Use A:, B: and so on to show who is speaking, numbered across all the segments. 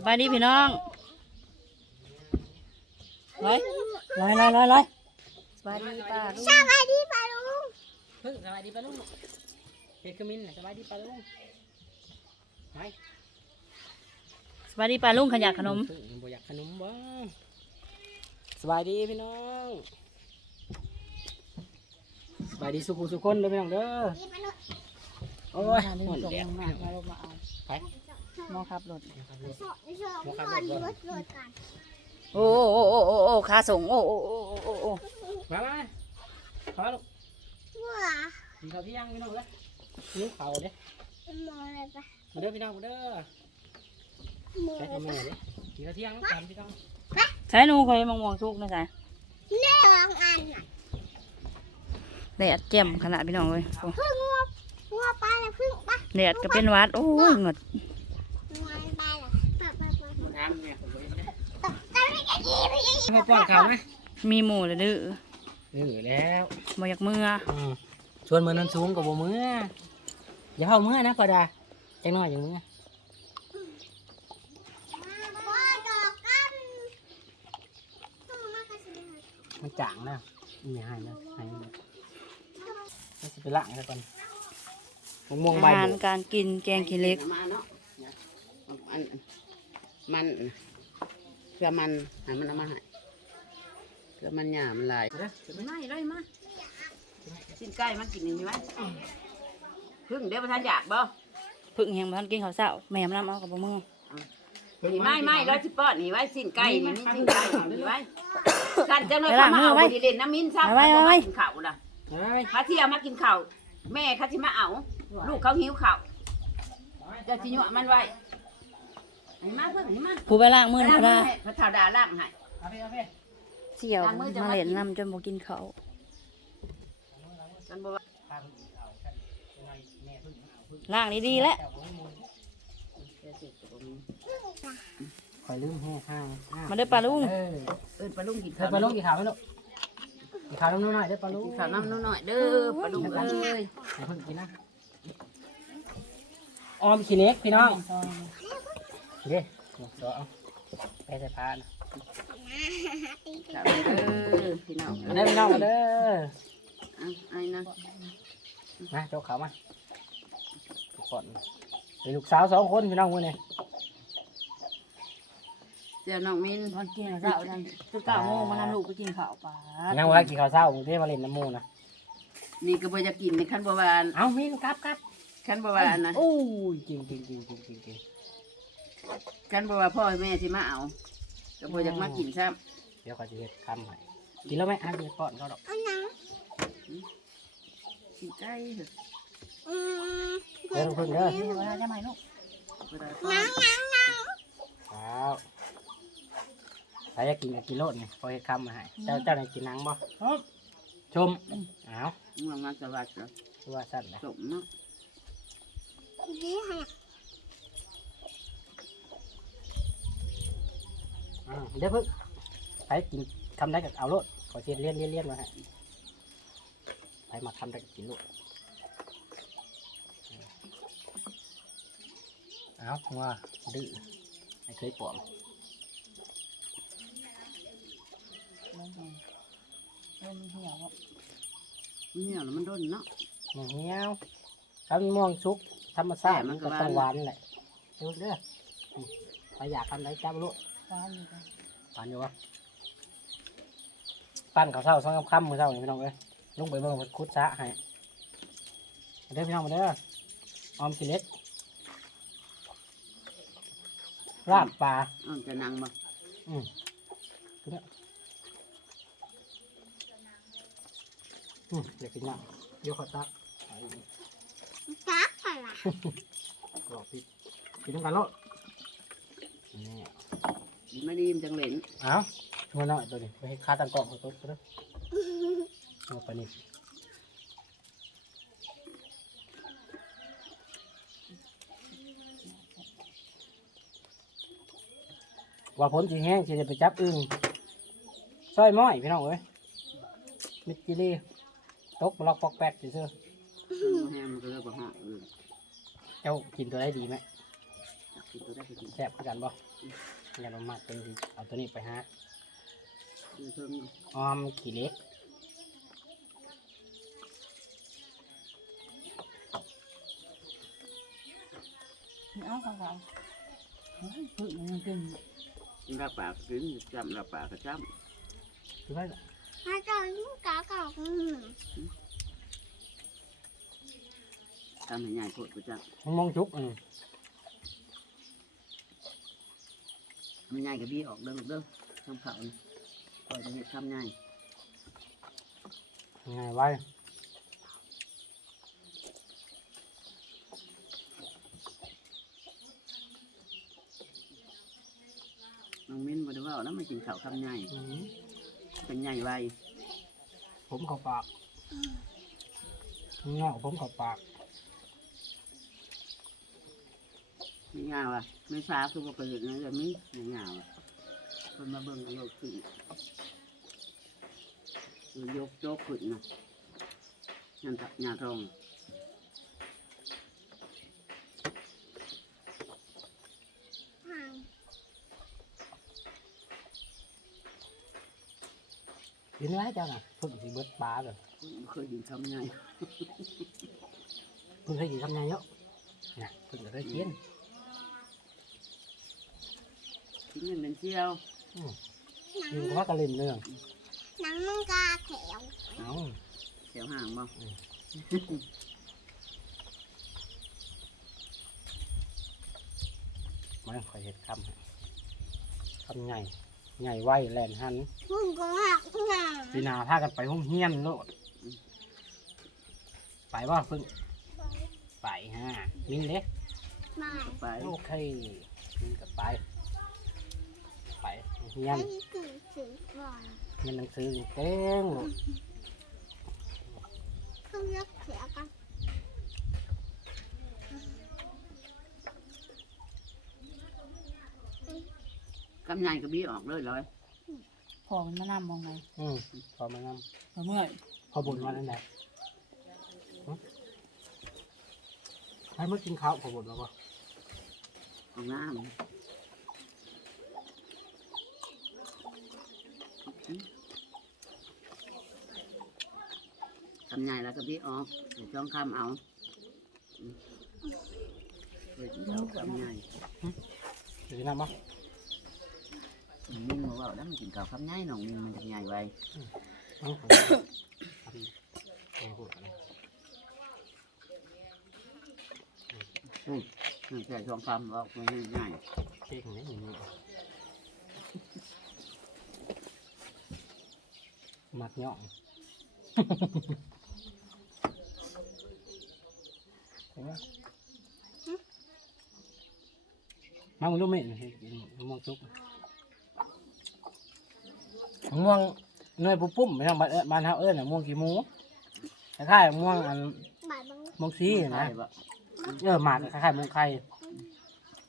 A: สบายดีพี่น้องร้อยร้อยร้อยร้อยร้อยสบายดีป้าลูก
B: สวัสดีป้าลุง
C: เพิ่งสบายดีปะลุงเฮ็ดขมิ้นน่ะสบายดีปะลุงไป
A: สบายดีป้าลุงขยักขนม
C: เพิ่งบ่อยากขนมบ่สบายดีพี่น้องสบายดีสุขุสุขคนเด้อพี่น้องเด้อ
B: นี่ป้าลุง
C: โอ้ย
A: ลื
C: หม
A: ม
C: ด
A: ส่ง
C: แดด
A: มามาลงมาเอา
C: ไป
A: หมอขับรถ
B: สอนสอนก่อนรถรถกัน
A: โอ้โอ้โอ้โอ้โอ้ขาส่งโอ้โอ้โอ้โอ้โอ้โอ้
C: มามาขอลูก
B: ว้า
C: กินข้าวเที่ยงพี่น้องเด้อหิวข้าวเด้อ
B: มองอะไรปะ
C: มาเด้อพี่น้องมาเด้อ
B: มอง
C: ใช้
B: อะไร
C: ทำแม่
B: ปะ
C: เด้อกินข้าวเที่ยงกันพี่น้อง
A: ใช้หนูเคยมองมองทุกนะจ๊ะ
B: เนื้อบางอันน่ะ
A: แดดแจ่มขนาดพี่น้องเลยโอ้
B: พึ่งงัวงัวปลาละพึ่งปะ
A: แดดก็เป็นหวัดโอ้ยหงด
B: งัวปลาละปะปะปะ
C: มาทำเนี่ยผมบ่เห็นเด้อ
B: ตกตะ ลิกะยีไปยี
C: ให้อนข้าไหม
A: มีหมูเลยดื้อ
C: เออแล้ว
A: บ่อยากเมือ
C: อืมชวนเมื่อนั้นสูงกับบ่มืออย่าเผาเมื่อนะปอดาจังน้อยอย่างเมื่อ
B: มั
C: นจางนะนี่ให้นะให้มันนี่สิไปล้างซะก่อนมะม่วงใบ
A: อาหาร
C: กา
A: รกินแกงขี้เล็ก
D: มันมัน เพื่อมันหามันเอามาให้เพื่อมันหยามันลายไม่ไรมาสิ้นใกล้มากินนี่ไหมพึ่งเดี๋ยวประธานอยากบ่
A: พึ่งแหงบ่ทันกินข้าวเช้าแม่มานำเอากับบ่มือ
D: นี่ไม่ไม่ร้อยสิบป้อนนี่ไว้สิ้นใกล้นี่มีสิ้นใกล้นี่ไว้กันจังเลยเขามาเอาไปเล่นน้ำมิ้นซับมากินข้าวล่ะ
C: เฮ้ย
D: เขาที่เอามากินข้าวแม่เขาที่มาเอา ลูกเขาหิวข้าวจะจิญวมันไว้ ไอ้มาเพิ่งนี่มา
A: ผู้ไปล้างมือนะ
D: ล่า
A: พ่อง
D: พระเฒ่าดาล่างให้
C: เอาไปเอาไป
A: เสี่ยวมาเล่นนำจนบ่กินข้าว
D: กันบอกว่า
C: พาเพิ่นเอากันจังน้อยแม่เพิ่งเอาง
A: ดีๆแล้ว
C: คอยลืมแห้ข้างอ้ว
A: มาเด้อป้าลุง
C: เออ
D: เอินปลาลุงกินข้าว
C: ปลาลูกกี่ขาวไหมลูกกี่ขาวน้ำน้อยเด้อปลาลูก
D: กินข้าวน้ำหน่อยเด้อปลาลุงเอ้ย
C: เพิ่งกินนะออมขี้เล็กพี่น้อง เด้เดี๋ยวเอาไปใส่พาน
D: ข้าวเด้อพี่น้อง
C: เด้อพี่น้องมาเด้อ
D: อะไอ้นะ
C: มาเจ้าขาวมาทุกคนเป็นลูกสาวสองคนพี่น้องคนนี้
D: เจ้าน้องมิน
A: ตอนกินข้าวเช้านั่นคือเก้าโมงมานำลูกไปกินข้าวป้า
C: นั่งว่ากินข้าวเช้ากรุงเทพมาเล่นน้ำมูนะ
D: นี่ก็บ่จะกินในขั้นบวาน
C: เอามีนกลับกลับ
D: ขั้นบวานนะ
C: โอ้ยจริงจริงจริงจริงจริง จริง
D: ขั้นบวาพ่อแม่สิมาเอาก็บ่จะมากินซ้
C: เดี๋ยวขอจะเห็ดคำให้กินแล้วไหมอะเดี๋ยวป้อนเขาดอก
B: เอาหนังำ
D: กินไก่เถอะ
B: อืม
C: เดี๋ยวเพิ่งเด้อ
A: เดี๋ยวเราจะมาลูก
D: บ่ได้
B: หนังหนังหนัง
C: ครับใครจะกินกับกินโลดไงพอเห็ดคำมาให้เจ้าเจ้าไหนกินหนังบ่ชมอ้าว
D: เมืองมาสวัสดิ์
C: คือว่าสั้นเลย
D: สมเนาะ
B: นี่ฮะ
C: อ่าเดี๋ยวเพิ่งไปกินคำได้กับเอาโลดขอเชียนเลี้ยนเลี้ยนเลี้ยนมาให้ไปมาคำได้กับกินโลดเอาว่าดื้อไม่เคยปลอม
A: เริ่มเหี่ยวแล้ว
D: เนี่ยมันโดนเนาะ
C: หมูเงี้ยวข้าวม่วงชุกธรรมชาติ
D: แต่มั
C: มัน
D: นก็
C: ก็ต้องห
D: หวาวา
C: นนแหละดูเด้ออืมใครอยากทำไรจับลูก
A: ร้านอยู่กัน
C: หวานอยู่วะปั้นข้าวเช้าสองค่ำมือเช้านี่พี่น้องเอ้ยลุงไปเบิ่งเพิ่นคุดซะให้มาเด้อพี่น้องมาเด้อออมกิเล็กลาบปลา
D: อ่อนจะนังบ่
C: อืมคือเนี่ยอืมอยากกินน้ำเดี๋ยวขอตักเอาอีก
B: จักอะไร
C: กรอบพี่กินน้ำกันแล้วนี่
D: ไม่ดีมนจังเหลน
C: เอาชัวร์หน่อยตัวนี้ไปให้ค่าตังกล่องของตัวตัวเอาไปนี่ว่าผลจีแห้งจีจะไปจับอึ่งซอยม้อยพี่น้องเอ้ยมิดจิลี่ตกมาล็อกปอกแป๊กซื่อ
D: แฮมมันก็เลยบ่ฮะเออ
C: ๆเจ้ากินตัวได้ดีไหม
D: กินตัวได้ก็กิน
C: แซ่บคือกันบ่ อย่ามามักเป็นสิเอาตัวนี้ไปหา
D: คือเพิ่ง
C: ออมขี้เหล็ก
A: เอาของเราเฮ้ยพึ่งมันยังกิน
D: กินรับปากกินจำรับปากก็จ
C: คือว่า
B: ถ้าเจ้ายิ่งกากอกอืมำ
D: ทำให้ใหญ่โคตรก็จ
C: มงมงจุกอืมำ
D: มันใหญ่กับบี้ออกเด้อลูกเด้อทำข้าวนี่คอยจะเห็ดทำใหญ่
C: ง่ายไว้
D: น้องมิ้นบ่ได้เว่าแล้วมันกินข้าวคำใหญ่
C: อืม
D: เป็นใหญ่ไว
C: ผมเข้าปากเงาะผมเข้าปาก
D: ไม่ยาวอะไม่ช้าคือบ่เกิดนะแบบนี้ไม่ยาวอะคนมาเบิ่งอายุขึ้นคือยกโจกขึ้นนะยันทับยาทอง
B: ห่าง
C: กินไรเจ้าน่ะเพิ่งสิเบิดปลาเลย
D: บ่เคยกินคำใหญ่
C: เพิ่งเคยกินคำไงเยอะน่ะเพิ่งจะได้กิน
D: กินเงินเป็นเชี่ยว
B: หนัง
C: กินเพราะกระเล่นเรื่อง
B: หนังมังกาแขว
C: เอา
D: แถวห่างบ่
C: มาคอยเห็ดคำให้คำใหญ่ใหญ่ไวแลนหัน
B: พึ่งก็หักทุกอย่าง
C: ปีหนาพากันไปห้องเฮียนโลดไปบ่เพิ่งไปฮะมินเล็ก
B: มา
D: ไป
C: โอเคมินกับไป ไปโรงเฮีย
B: ไอ้
C: น
B: ตื่นสื่อก่อน
C: เงินหนังสือเต้งโลด
B: เพิ่งยักเสียกัน
D: คำใหญ่กับบี้ออกเลยร้อย
A: พอมันมานำมองไง
C: อืมพอมาน
A: พอเมื่อยำ
C: พอบุญมาแล้วแหละหึให้เมื่อกินข้าวพอบุญแล้วบ่
D: ออกน้ำำใหญ่แล้วก็บี้ออกเดี๋ยวจ้องคำเอาอืมเดี๋ยวจ้องคำใหญ่
C: เดี๋ยวกินน้ำบ่
D: น้องมินบอกว่าแล้วมันกินข้าวคำใหญ่น้องมินมันจะใหญ่ไว
C: เอาเอาเอาพูดอะไร
D: มันแค่ช่องคำว่าไม่ง่าย
C: เค้กนี่อย่างนี้มักย่อง เห็นไห มมามึงดูเม็ดเห็นมะม่วงซุปมะม่วงเนยปุ๊บปุ้มไม่ต้องบ้านเอิ้นบ้านเฮาเอิ้นน่ะม่วงขี้หมูคล้ายๆมะม่วงอัน
B: บ่ายบาง
C: ม่วงซี
D: ใช่
C: นะ
D: ปะ
C: เออหมากคล้ายๆม่วงไข่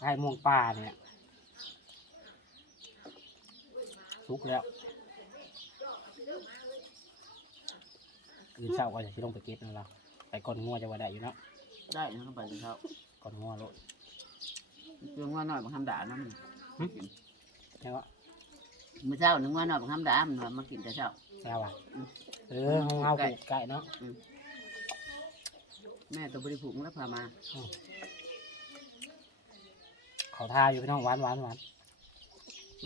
C: คล้ายๆม่วงป่าเนี่ยสุกแล้วคืนเช้าก็จะสิลงไปเก็บนั่นละไปก่อนงัวจะว่าได้อยู่เนาะ
D: ได้นะต้องไปกินข้าว
C: ก่อนงัวโลด
D: เรื่องว่าน้อยบางคำด่านะมัน
C: ใช่ปะ
D: มื่อเช้านึกว่าน้อยบางคำด่ามันว่ามากินแต่เช้า
C: แล้วอะเออห้องเฮาปลูกไก่เนาะ
D: แม่ตัวบริผูกมันก็พามา
C: เขาทาอยู่พี่น้องหวานหวานหวาน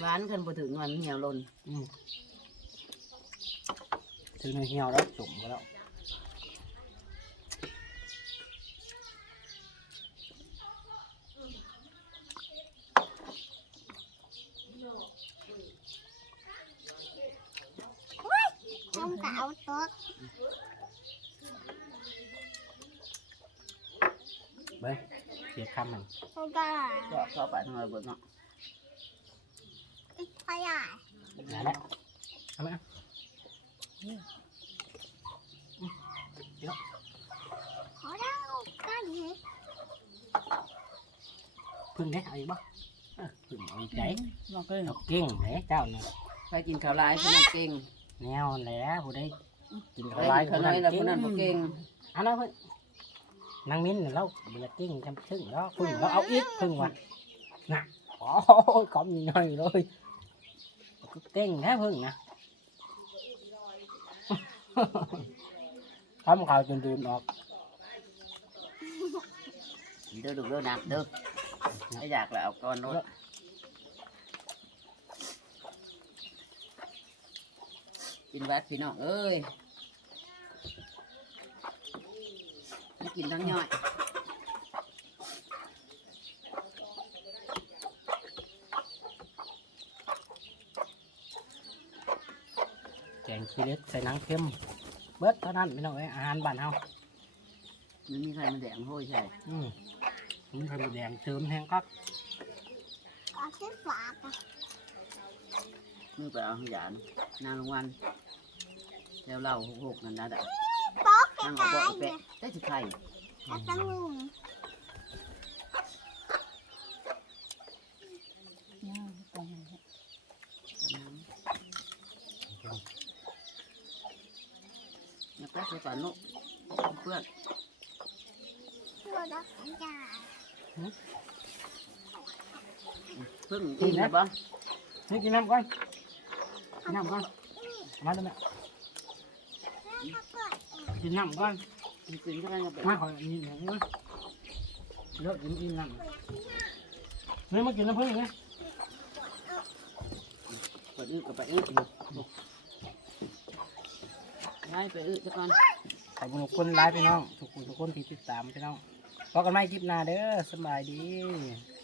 D: หวานกันพอถึงวันเหี่ยวลน
C: อืมถึงในเหี่ยวแล้วจุ่มก็แล้ว
B: ต้องกเอาโต๊ะ
C: เบ้ยเสียคำมัน
B: ต้องกา
D: ก็เข้าไปทางไหนบนเนาะ
B: อีกพยา
C: แล้วแหละเอาไหม
B: ขอเล่ากันเห็ด
C: พึ่งได้เอาอีกบ่เออพึ่งเอาอีกใจ
A: บอกเลย
C: เอาเก่งแหมเจ้าน่ะ
D: ใครกินข้าวลายคนนั้นเก่ง
C: แนวแหล้วผู้ได้กิน
D: ใค
C: ข้ารวไร
D: กิน
C: ค
D: ข้าวนลา
C: นั้
D: ย
C: น
D: แล้วคน
C: เก่ง
D: นั้นบ่เก่ง
C: อันนั้นเพิ่น นางมิ้นน่ะเราเบื่อเก่งจำซึ่งแล้วพึ่งเราเอาอีกพึ่งว่ะน่ะโอ้ยกอมย่อยเลยก็เต้งแท้พึ่งนะทำข่าวจนดูนออก
D: เด้อดูเด้อหนักเด้อถ้าอยา กแล้วเอาก้อนรถกินแวดพี่น้องเอ้ยไม่กินทั้งย่อย
C: แกงขี้เล็ดใส่หนังเค็มเบิดเท่านั้นพี่น้องเอ้ยอาหารบ้านเฮา
D: มันมีใครมาแดงห้อยใช่
C: อืมมันทำแดงเติมแห้งคัก
B: เอาเส้นฝากอะ
D: มือไปเอาขยานนางลงวันแล้วเล่าหกๆนั่นนะด่ะ
B: โต๊ะแก
D: นั่ง
B: ตา
D: เอา
B: ย
D: บ่อ
B: เล
D: เป๊ะ
B: ย
D: ได้สิใคร
B: แล้วตั้งลุง
A: ย่างตรงนี้
D: อย่าไปใส่ปานลูกเพื่อน
B: ตัวดอกขันจ่า
D: เพิ่งกินนะบ่
C: นี่กินน้ำก่อนกินน้ำก่อนมาดูแม่
B: แล้วก็เปิด
C: กินน้ำก่อน
D: กินเท่านั้นก็เป็น
C: มาขอนี่หน่อยนะเลิกกินกินน้ำนี่มากินน้ำผึ้งไง
D: เปิดอึกับไปอึอยู่ได้ไปอึซะก่อน
C: ขอบคุณทุกคนไลฟ์พี่น้องทุกคนทุกคนที่ติดตามพี่น้องพบกันใหม่คลิปหน้าเด้อสบายดี
B: ส